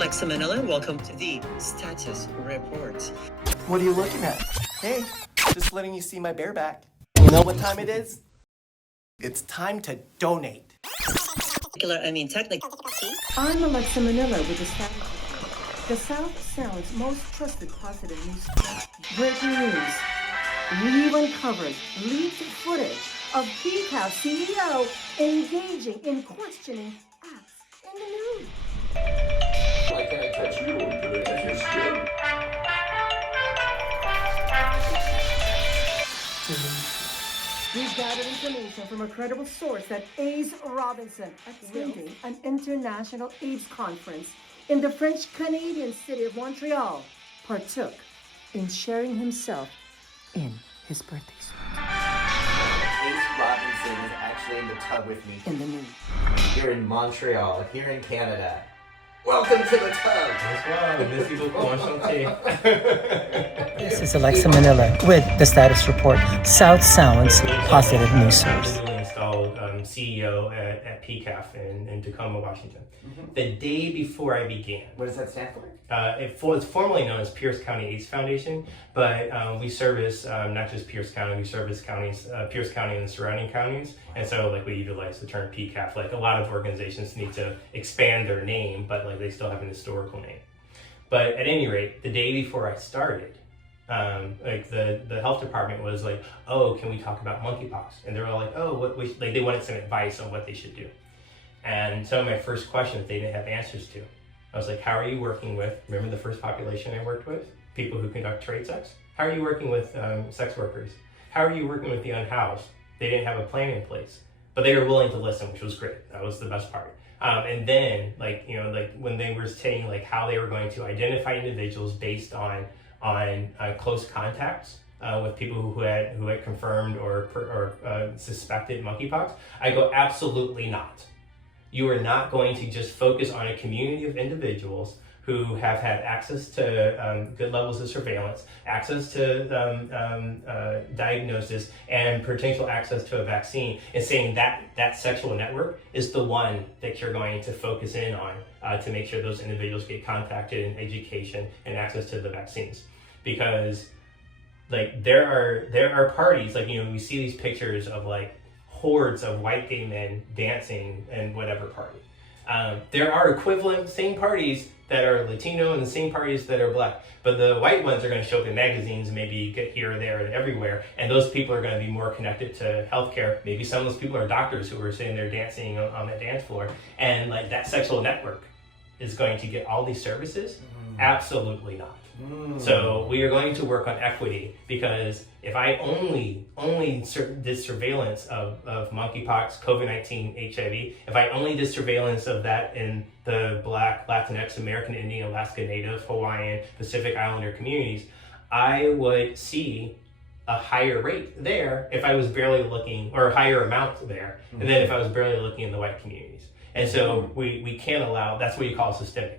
Aleksa Manila, and welcome to the Status Report. What are you looking at? Hey, just letting you see my bareback. You know what time it is? It's time to donate. Technically. I'm Aleksa Manila with the Status. The South Sound's most trusted positive news. Breaking news. We've uncovered leaked footage of PCAF CEO engaging in questioning acts in the nude. Why can't I touch you? Can I touch your skin? We've gathered information from a credible source that Ace Robinson, attending an international AIDS conference in the French-Canadian city of Montreal, partook in sharing himself in his birthday suit. Ace Robinson is actually in the tub with me. In the nude. Here in Montreal, here in Canada. Welcome to the tub! This is Aleksa Manila with the Status Report, South Sound's positive news source. Installed CEO at PCAF in Tacoma, Washington. The day before I began. What does that stand for? It's formerly known as Pierce County AIDS Foundation, but we service not just Pierce County, we service counties, Pierce County and the surrounding counties, and so like we utilize the term PCAF. Like a lot of organizations need to expand their name, but like they still have an historical name. But at any rate, the day before I started, like the health department was like, oh, can we talk about monkeypox? And they were all like, oh, like they wanted some advice on what they should do. And so my first questions they didn't have answers to. I was like, how are you working with, remember the first population I worked with? People who conduct trade sex? How are you working with sex workers? How are you working with the unhoused? They didn't have a plan in place, but they were willing to listen, which was great. That was the best part. And then like when they were saying like how they were going to identify individuals based on close contacts with people who had confirmed or suspected monkeypox, I go, absolutely not. You are not going to just focus on a community of individuals who have had access to good levels of surveillance, access to diagnosis, and potential access to a vaccine, and saying that sexual network is the one that you're going to focus in on to make sure those individuals get contacted in education and access to the vaccines. Because like there are parties, like we see these pictures of like hordes of white gay men dancing in whatever party. There are equivalent same parties that are Latino and the same parties that are black, but the white ones are going to show up in magazines and maybe get here, there, and everywhere, and those people are going to be more connected to healthcare. Maybe some of those people are doctors who are sitting there dancing on that dance floor, and like that sexual network is going to get all these services? Absolutely not. So we are going to work on equity, because if I only did surveillance of monkeypox, COVID-19, HIV, if I only did surveillance of that in the Black, Latinx, American Indian, Alaska Native, Hawaiian, Pacific Islander communities, I would see a higher rate there if I was barely looking, or a higher amount there, and then if I was barely looking in the white communities. And so we can't allow, that's what you call systemic.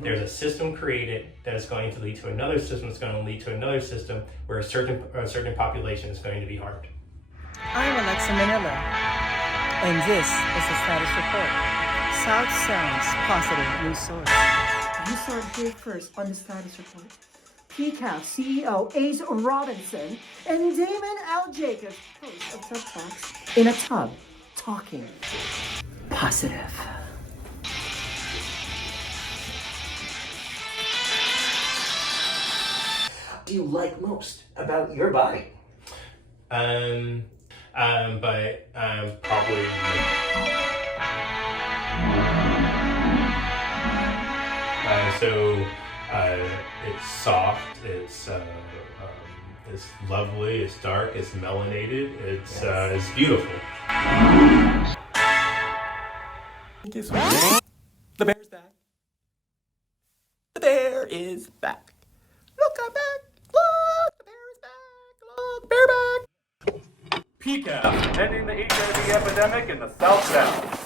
There's a system created that is going to lead to another system that's going to lead to another system where a certain population is going to be harmed. I'm Aleksa Manila, and this is the Status Report, South Sound's positive news source. You saw it here first on the Status Report. PCAF CEO Ace Robinson and Damon L Jacobs, host of Tub Talks, in a tub, talking positive. Do you like most about your body? Probably it's soft, it's lovely, it's dark, it's melanated, it's beautiful. Guess what? The bear's back. The bear is back. Look, I'm back. Look, the bear is back. Look, bear back. PCAF, ending the HIV epidemic in the South Sound.